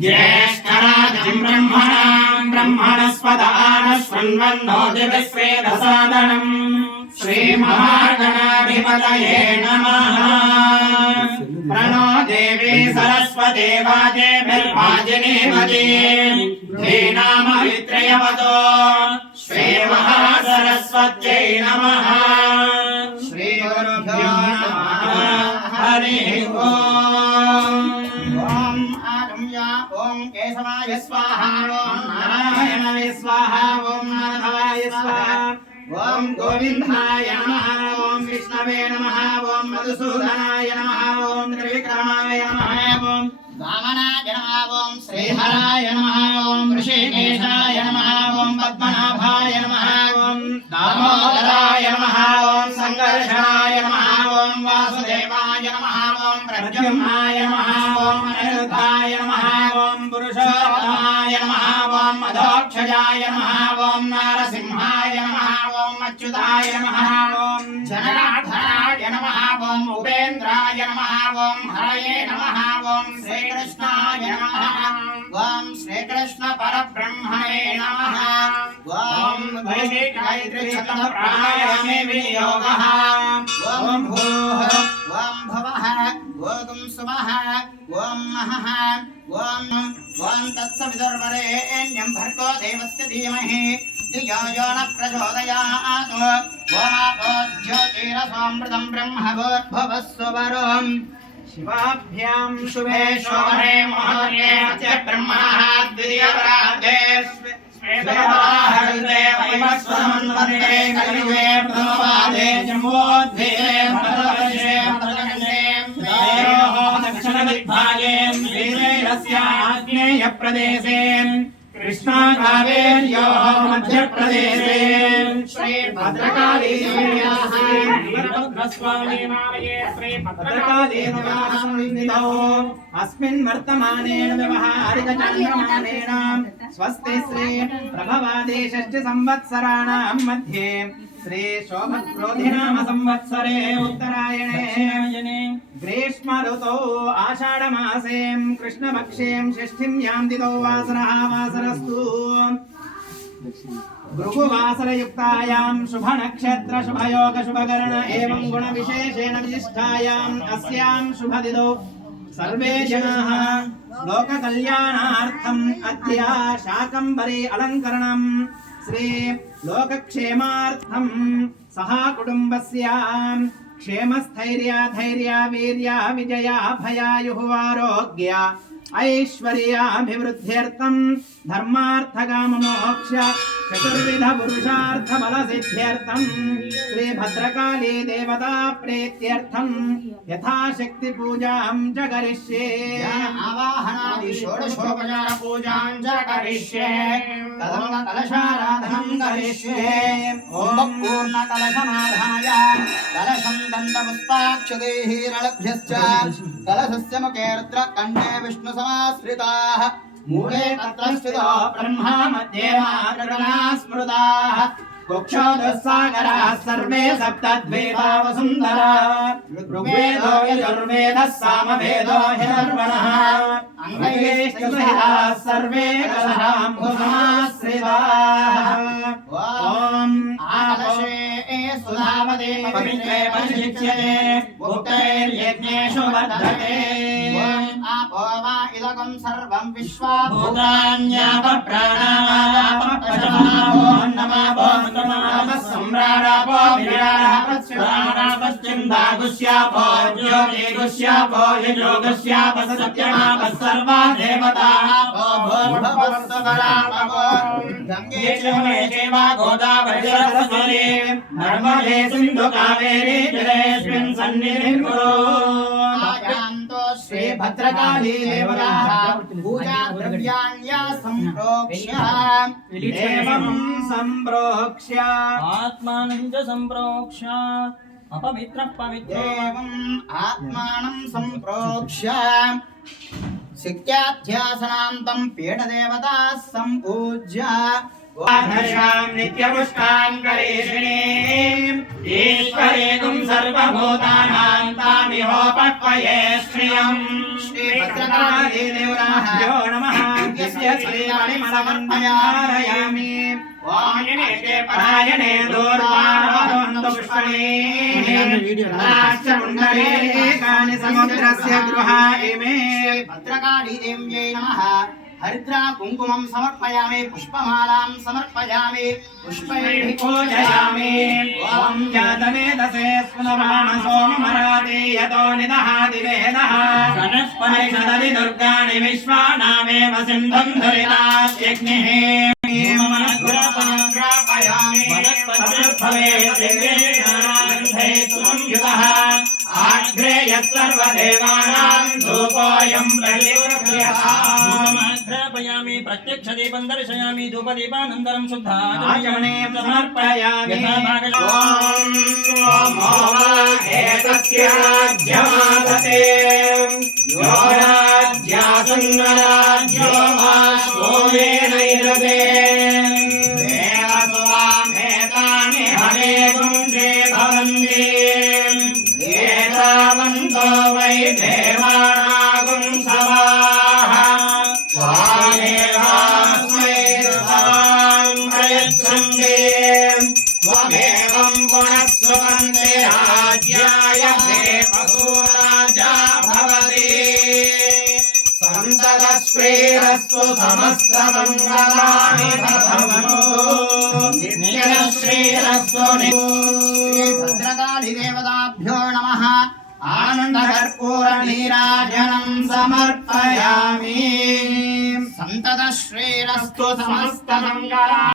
ज्येष्ठराजं ब्रह्मणस्पद आनश्वन्वन्नोतिभिस्वेदसादनम् श्रीमहागणाधिपतये नमः। प्रणो देवी सरस्वती वाजेभिर्वाजिनीवती धीनामवित्रयवतो श्रीमहासरस्वत्यै नमः। श्रीगुरुभ्यो नमः। हरिः ओम्। ओम केशवाय स्वाहा, ओम नारायणाय स्वाहा, ओम माधवाय स्वाहा, ओम गोविंदाय नमः, ओम विष्णवे नमः, ओम मधुसूदनाय नमः, ओम त्रिविक्रमाय नमः, ओम वामनाय नमः, ओम श्रीहराय नमः, ओम ऋषिकेशाय नमः, ओम पद्मनाभाय नमः, ओम दामोदराय नमः, ओम संकर्षणाय नमः, ओम वासुदेवाय नमः, ओम प्रद्युम्नाय नमः, ओम अनिरुद्धाय नमः, ओम पुरुषोत्तमाय नमः, ओम अधोक्षजाय नमः, ओम नारसिंहाय नमः, ओम अच्युताय नमः, ओम जनार्दनाय नमः, ओम उपेन्द्राय नमः, ओम हरये नमः, ओम श्रीकृष्णाय नमः, ओम श्रीकृष्ण परब्रह्मणे नमः, ओम गायत्री प्राणायामे विनियोगः, ओम भूः ओम भवः ओम सुमः ओम महः ओम तत्सवितुर्वरेण्यं भर्गो देवस्य धीमहि धियो यो न प्रचोदयात्। ओमापो ज्योतिरसोऽमृतं ब्रह्मभूर्भुवस्सुवरोम् शिवाभ्यां शुभे शोभने मुहूर्ते ब्रह्मणः द्वितीयपरार्धे श्वेतपराहृते वैवस्वतमन्वन्ते कलियुगे प्रथमपादे जम्बोद्भीरे भरतवर्षे दक्षिणदिग्भागे श्रीशैलस्य आग्नेयप्रदेशे कृष्णाकावेर्योः मध्यप्रदेशे श्रीभद्रकालीदेव्याः वीरभद्रस्वामिनालये श्रीभद्रकालीदेव्याः अस्मिन् वर्तमानेन व्यवहारिकचान्द्रमानेन स्वस्ति श्री प्रभवादि षष्ठिसंवत्सराणां मध्ये श्री शोभक्रोधिनाम संवत्सरे उत्तरायणे ग्रीष्म ऋतौ आषाढमासे कृष्णपक्षे षष्ठीं यां तिथौ वासरः वासरस्तु भृगुवासरयुक्तायां शुभनक्षत्र शुभयोग शुभकर्ण एवं गुणविशेषेण विशिष्टायाम् अस्यां शुभतिथौ सर्वे जनाः लोककल्याणार्थम् अद्य शाकम्भरी अलङ्करणम् श्री लोकक्षेमार्थं सह कुटुम्बस्य क्षेमस्थैर्य धैर्य वीर्य विजय भयायुः आरोग्य ऐश्वर्याभिवृद्ध्यर्थं धर्मार्थकाममोक्ष चतुर्विध पुरुषार्थ बल सिद्ध्यर्थं श्री भद्रकाली देवता प्रीत्यर्थं यथाशक्ति पूजां च करिष्ये। आवाहनादि षोडशोपचार पूजां च करिष्ये। कलशाराधनं करिष्ये। ओम पूर्ण कलशमाधाय कलशं दन्तपुष्पाक्षदैः रलभ्यश्च कलशस्य मुखे रुद्रकण्ठे विष्णुसमाश्रिताः मूले तत्र स्थितो ब्रह्मा मध्ये मातृगणाः स्मृताः कुक्षोदसागराः सर्वे सप्तद्वेदा वसुन्धरा ऋग्वेदो यजुर्वेदः सामवेदो ह्यथर्वणः अंगैश्चतुर्विधाः सर्वे कलशाम्बुसमाश्रिताः। ॐ आकलशे सुधावते पवित्रे परिशिच्यते भुक्तैर्यज्ञेषु वर्धते। आपो वा इदकं सर्वं विश्वा भूतान्यापप्राणावापपशमापो नमापो सम्राडापो विराडापश्चिन्दागुष्यापो ज्योतिगुष्यापो यजोगुष्याप सत्यमाप सर्वा देवतापो भूर्भुवस्सुवरापो गङ्गे चेवा गोदावरी सरस्वती नर्मदे सिन्धु कावेरी जलेऽस्मिन् सन्निधिं कुरु। श्री भद्रकाली देवताः पूजा द्रव्याण्या सम्प्रोक्ष्य एवं सम्प्रोक्ष्य आत्मानं च सम्प्रोक्ष्य अपवित्रः पवित्रेवम् आत्मानं सम्प्रोक्ष्य शिक्याध्यासनान्तं पीठदेवताः सम्पूज्य वाधर्षां नित्यपुष्टां करीषिणीं ईश्वरीं सर्वभूतानां तामिहोपक्वये श्रियम्। श्री भद्रकालीदेवताभ्यो नमः यस्य श्रीमणिमलमन्मयामि वायने परायणे दूर्वाणोन्दपुष्पणे राष्ट्रकुण्डले समुद्रस्य गृहा इमे भद्रकालीदेव्यै नमः हरिद्रा कुंकुमं समर्पयामि पुष्पमालां समर्पयामि पुष्पैः पूजयामि ॐ जातवेदसे स्मराम सोममराते यतो निदहाति वेदः वनस्पतिषदि दुर्गाणि विश्वानामेव सिन्धुं धरितात्यग्निः आग्रेयः सर्वदेवानां धूपोऽयं प्रलिप्रयामि प्रत्यक्षदीपं दर्शयामि धूपदीपानन्तरं शुद्धाचमने समर्पयामि एतस्य राज्यमादते यो राज्यासन्नराज्यो वा सोमेनैरते देवस्वामेतानि हरे गुंसे भवन्ति एतावन्तो वै देवानागुं सवाः स्वामेवास्मै सवां प्रयच्छन्ति त्वमेवं पुनः स्वपन्ते राज्याय देवसूराजा भवति सन्ततश्रीरस्तु समस्तमङ्गलानि भवन्तु नित्यश्रीरस्तु भद्रकालीदेवताभ्यो नमः आनन्दकर्पूरनीराजनं समर्पयामि सन्ततश्रीरस्तु समस्तमङ्गलानि